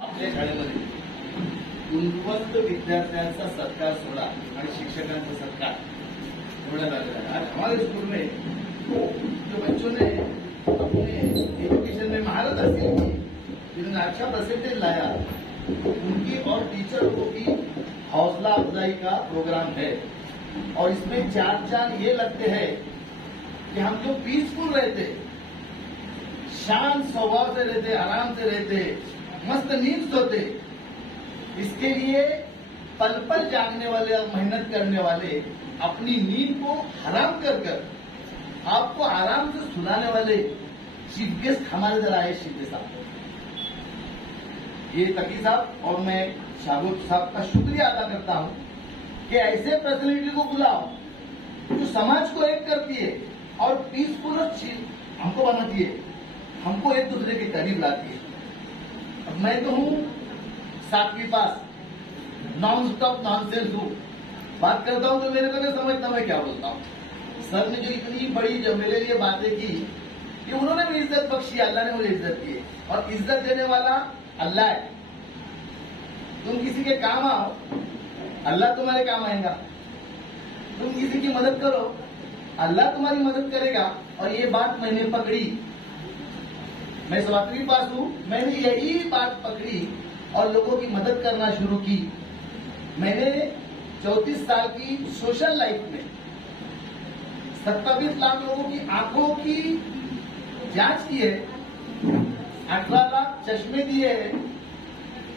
आपल्या शाळेमध्ये उन्मस्त विद्यार्थ्यांचा सत्कार सोहळा आणि शिक्षकांचा सत्कार होण्यात आलेला है। आज हमारे स्कूल में जो बच्चों ने अपने एजुकेशन में महारत हासिल की, जिन्होंने अच्छा परसेंटेज लाया, उनकी और टीचरों की हौसला अफजाई का प्रोग्राम है। और इसमें चार चांद ये लगते हैं कि हम जो पीसफुल रहते, शांत स्वभाव से रहते, आराम से रहते, मस्त नींद सोते, इसके लिए पल पल जागने वाले और मेहनत करने वाले अपनी नींद को हराम कर कर आपको आराम से सुनाने वाले चीफ गेस्ट हमारे इधर आए शिंदे साहब। ये तकी साहब और मैं शाहरुख साहब का शुक्रिया अदा करता हूं कि ऐसे पर्सनैलिटी को बुलाओ जो समाज को एक करती है और पीसफुल हमको बनाती है, हमको एक दूसरे के करीब लाती है। अब मैं तो हूं सातवीं पास, नॉन स्टॉप नॉनसेंस हूं, बात करता हूं तो मेरे को नहीं समझता मैं क्या बोलता हूं। सर ने जो इतनी बड़ी जो मेरे लिए बातें की कि उन्होंने भी इज्जत बख्शी, अल्लाह ने मुझे इज्जत की और इज्जत देने वाला अल्लाह है। तुम किसी के काम आओ, अल्लाह तुम्हारे काम आएगा। तुम किसी की मदद करो, अल्लाह तुम्हारी मदद करेगा। और ये बात मैंने पकड़ी, मैं 7वीं पास हूं, मैंने यही बात पकड़ी और लोगों की मदद करना शुरू की। मैंने 34 साल की सोशल लाइफ में 27 लाख लोगों की आंखों की जांच की है, 18 लाख चश्मे दिए हैं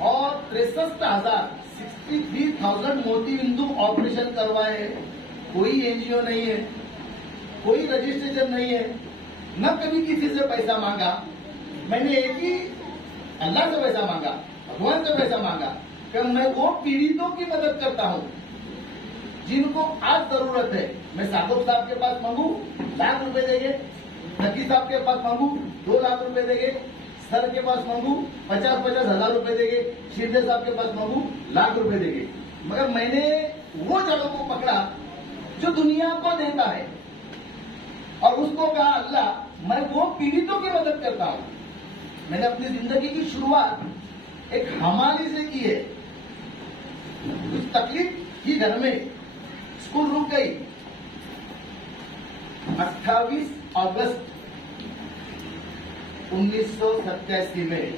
और 63,000 मोती बिंदु ऑपरेशन करवाए हैं। कोई एनजीओ नहीं है, कोई रजिस्ट्रेशन नहीं है, न कभी किसी से पैसा मांगा। मैंने एक ही अल्लाह से पैसा मांगा, भगवान से पैसा मांगा कि मैं वो पीड़ितों की मदद करता हूं जिनको आज जरूरत है। मैं सागोब साहब के पास मांगू लाख रुपए देंगे, नकी साहब के पास मांगू 2 लाख रुपए देंगे, सर के पास मांगू 50-50 हजार रुपए देंगे, शिंदे साहब के पास मांगू लाख रुपए देंगे। मगर मैंने वो जड़ों को पकड़ा जो दुनिया को देता है और उसको कहा अल्लाह मैं वो पीड़ितों की मदद करता हूं। मैंने अपनी जिंदगी की शुरुआत एक हमाली से की है। कुछ तकलीफ की घर में, स्कूल रुक गई। 28 अगस्त 1987 में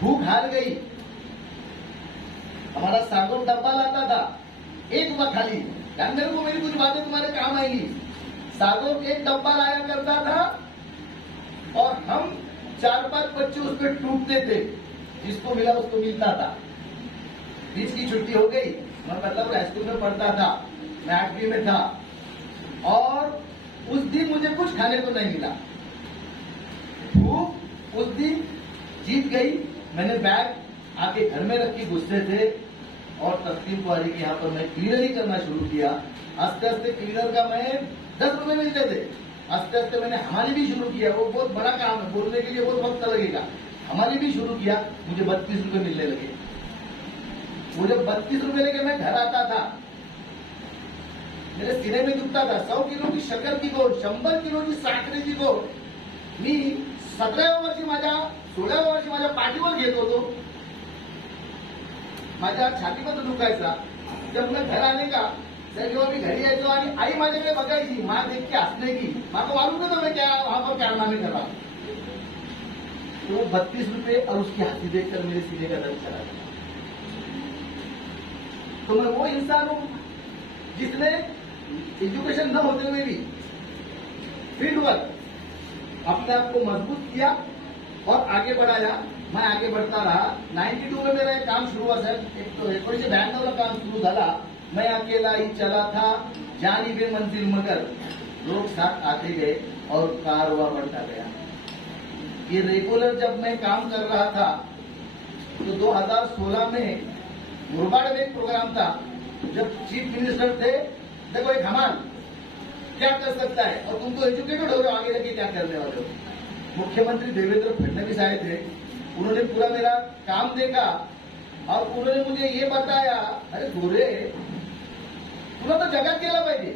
भूख हार गई। हमारा सागोब डब्बा लाता था, एक हुआ खाली, यार मेरे को मेरी कुछ बातें तुम्हारे काम आएंगी। सागोब एक डब्बा लाया करता था और हम 4-5 बच्चे उस पर टूटते थे, जिसको मिला उसको मिलता था। बीच की छुट्टी हो गई, मैं मतलब हाईस्कूल में पढ़ता था, मैं 8वीं में था और उस दिन मुझे कुछ खाने को नहीं मिला। भूख उस दिन जीत गई। मैंने बैग आके घर में रखी, गुस्से थे और तस्लीम कुआरी के यहाँ पर मैं क्लीनरी करना शुरू किया। आस्ते आस्ते क्लीनर का मैं 10 रुपए मिलते थे, आस्ते आस्ते मैंने हमारी भी शुरू किया। वो बहुत बड़ा काम है, बोलने के लिए बहुत वक्त लगेगा। हमारी भी शुरू किया, मुझे 32 रुपए मिलने लगे। वो जब 32 रुपए लेके मैं घर आता था, मेरे सीने में दुखता था। 100 किलो की शक्कर की गोड, 100 किलो की साखरेची गोड मी 17व्या वर्षी माझ्या 16व्या वर्षी माझ्या पाठीवर घेत होतो। माझ्या छातीमध्ये दुखायचा। जब मैं घर आने का जेव्हा मी घरी यायचो आणि आई माझ्याकडे बघायची, माँ देख के हंसने की, माँ को मालूम था मैं क्या वहां पर कारनामे कर रहा हूं। तो 32 रुपए और उसकी हंसी देखकर मेरे सीने का दर्द चला गया। तो मैं वो इंसान हूं जिसने एजुकेशन न होते हुए भी फील्ड वर्क अपने आप को मजबूत किया और आगे बढ़ाया। मैं आगे बढ़ता रहा। 92 में मेरा एक काम शुरू हुआ सर, एक तो 1992 में काम शुरू झाला। मैं अकेला ही चला था, जानी बे मंजिल मगर लोग साथ आते गए और कारवां बढ़ता गया। ये रेगुलर जब मैं काम कर रहा था तो 2016 में मुरबाड़ में एक प्रोग्राम था। जब चीफ मिनिस्टर थे, देखो एक हमाल क्या कर सकता है और तुम तो एजुकेटेड हो रहे हो, आगे जाके क्या करने वाले हो। मुख्यमंत्री देवेंद्र फडणवीस आए थे, उन्होंने पूरा मेरा काम देखा और उन्होंने मुझे ये बताया, अरे गोरे तुला तो जगात केला पाहिजे,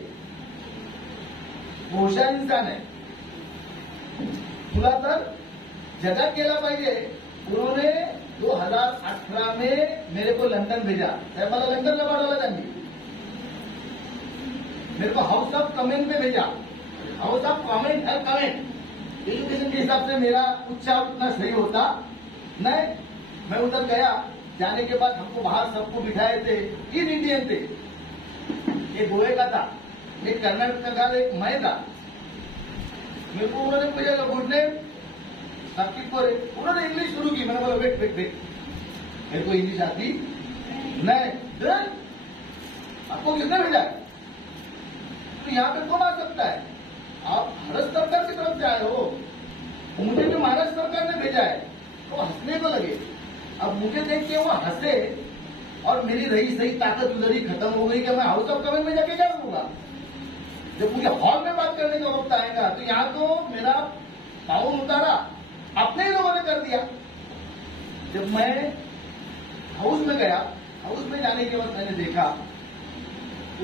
हुशार इंसान आहे, तुला तर जगात केला पाहिजे। उन्होंने में मेरे को लंदन भेजा, साहेब मला लंडनला पाठवलं त्यांनी, मेरे को हाउस ऑफ कमेंट में भेजा। हाउस ऑफ कमेंट है, कमेंट एजुकेशन के हिसाब से मेरा उच्चार उतना सही होता नहीं। मैं उधर गया, जाने के बाद हमको बाहर सबको बिठाए थे, तीन इंडियन थे, एक गोवे का था, एक कर्नाटक का, एक मैं था। मेरे को उन्होंने पूछा गुड नेम साकिब को, उन्होंने इंग्लिश शुरू की। मैंने बोला वेट वेट वेट, मेरे को इंग्लिश आती नहीं। आपको किसने भेजा है? तो यहाँ पे कौन आ सकता है? आप भारत सरकार की तरफ से आए हो, मुझे जो महाराष्ट्र सरकार ने भेजा है वो हंसने को लगे। अब मुझे देख के वो हंसे और मेरी रही सही ताकत उधर ही खत्म हो गई कि मैं हाउस ऑफ कमेंट में जाके क्या करूंगा। जब मुझे हॉल में बात करने का वक्त आएगा तो यहाँ तो मेरा पाउन उतारा अपने ही लोगों ने कर दिया। जब मैं हाउस में गया, हाउस में जाने के बाद मैंने देखा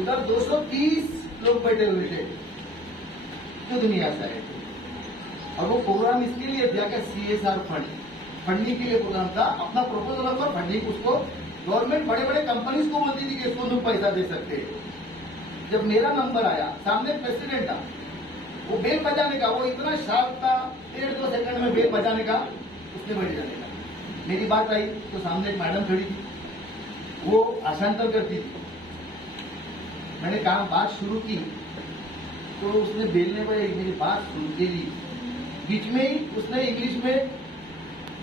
उधर 230 लोग बैठे हुए थे जो दुनिया से आए थे, और वो प्रोग्राम इसके लिए दिया कि CSR फंडिंग के लिए प्रोग्राम था। अपना प्रपोजल ऑफर फंडिंग, उसको गवर्नमेंट बड़े बड़े कंपनीज को बोलती थी कि इसको तुम पैसा दे सकते हैं। जब मेरा नंबर आया, सामने प्रेसिडेंट था, वो बेल बजाने का, वो इतना शार्प था, 1.5-2 सेकंड में बेल बजाने का, उसने बैठ जाने का। मेरी बात आई तो सामने एक मैडम खड़ी थी, वो आशांतर करती थी। मैंने कहा बात शुरू की तो उसने बेलने पर मेरी बात सुन के ली, बीच में ही उसने इंग्लिश में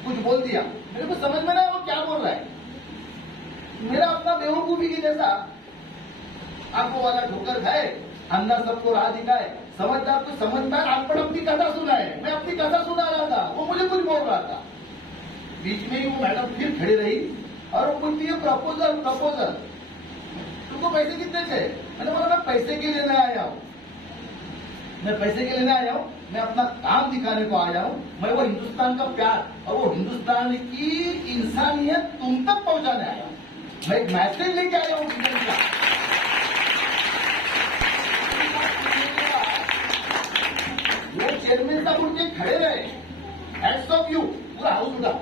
कुछ बोल दिया। मेरे को समझ में ना वो क्या बोल रहा है। मेरा अपना बेवकूफी की जैसा आंखों वाला ठोकर खाए, अंधा सबको राह दिखाए, समझदार को समझ पाए, आप अपनी कथा सुनाए। मैं अपनी कथा सुना रहा था, वो मुझे कुछ बोल रहा था। बीच में ही वो मैडम फिर खड़ी रही और वो बोलती है प्रपोजल प्रपोजल, तुमको पैसे कितने चाहिए? मैंने बोला मैं पैसे के लेने आया हूँ, मैं पैसे के लेने आया हूँ, मैं अपना काम दिखाने को आया हूँ। मैं वो हिंदुस्तान का प्यार और वो हिंदुस्तान की इंसानियत तुम तक पहुंचाने आया हूँ। मैं एक मैसेज लेके आया हूँ का। वो चेयरमैन साहब उठ के खड़े रहे, हैट्स ऑफ यू, पूरा हाउस उठा।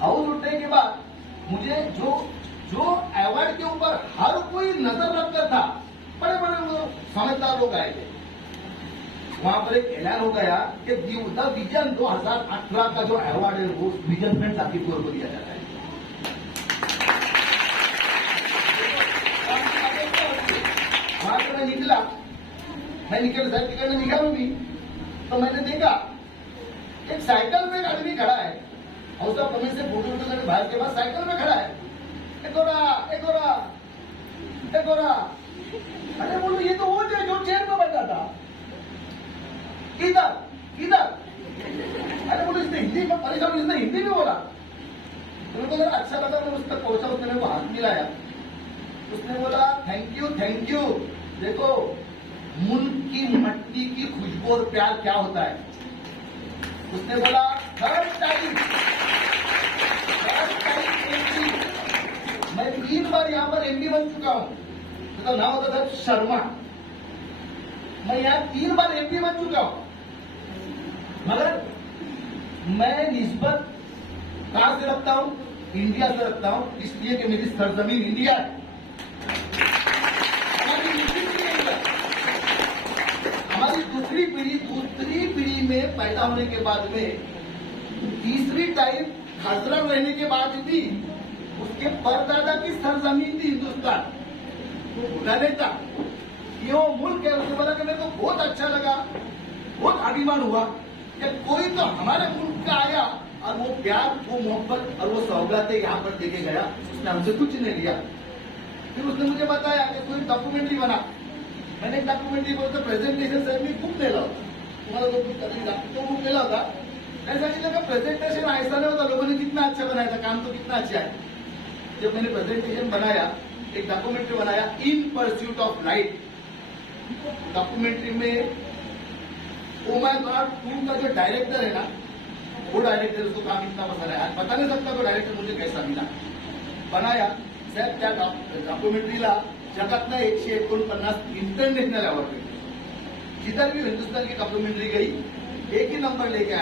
हाउस उठने के बाद मुझे जो अवार्ड के ऊपर हर कोई नजर रखकर था, बड़े बड़े समझदार लोग आए थे। वहां पर एक ऐलान हो गया कि द विजन 2018 का जो अवार्ड है वो विजन फ्रेंड साकिब को दिया जाता है। वहां से मैं निकला, निकलने निकला भी तो मैंने देखा एक साइकिल पे एक आदमी खड़ा है, हाउस ऑफ कमेंट से फोटो करके बाहर के बाद साइकिल में खड़ा है। एक गोरा, अरे बोलो ये तो वो थे जो चेयर में बैठा था। किधर? अरे बोलो इसने हिंदी में परेशान, इसने हिंदी में बोला। मेरे को जरा अच्छा लगा, मैं उस तक पहुंचा, उसने मेरे को हाथ मिलाया, उसने बोला थैंक यू। देखो मुल्क की मट्टी की खुशबू और प्यार क्या होता है। उसने बोला थर्ड टाइम मैं 3 बार यहाँ पर MD बन चुका हूँ। उसका नाम होता था शर्मा। मैं यहाँ 3 बार MD बन चुका हूँ, मगर मैं निस्बत कहां से रखता हूँ? इंडिया से रखता हूँ, इसलिए कि मेरी सरजमीन इंडिया है। हमारी दूसरी पीढ़ी में पैदा होने के बाद में, तीसरी टाइम हजरत रहने के बाद भी उसके परदादा की सरजमीन थी हिंदुस्तान, वो भूला नहीं था। ये वो मुल्क है। उसने बोला कि मेरे को बहुत अच्छा लगा, बहुत अभिमान हुआ कि कोई तो हमारे मुल्क का आया और वो प्यार, वो मोहब्बत और वो सौगातें यहाँ पर देके गया। उसने हमसे कुछ नहीं लिया। फिर उसने मुझे बताया कि कोई डॉक्यूमेंट्री बना। मैंने एक डॉक्यूमेंट्री बोलते प्रेझेंटेशन साहेब मी खूप नेला होता, तुम्हाला जो तो खूप नेला होता। मैं सांगितलं का प्रेजेंटेशन ऐसा नहीं होता, लोगों ने कितना अच्छा बनाया था, काम तो कितना अच्छा है। जब मैंने प्रेजेंटेशन बनाया, एक डॉक्यूमेंट्री बनाया इन परस्यूट ऑफ लाइट। डॉक्यूमेंट्री में ओ माय गॉड 2 का जो डायरेक्टर है ना, वो डायरेक्टर, उसको काम इतना पसंद है, आज बता नहीं सकता वो डायरेक्टर मुझे कैसा मिला। बनाया साहेब, त्या डॉक्युमेंटरीला जगातनं 149 इंटरनॅशनल अवॉर्ड भेटले। जिधर भी हिंदुस्तान की डॉक्युमेंट्री गई एक ही नंबर लेके आए।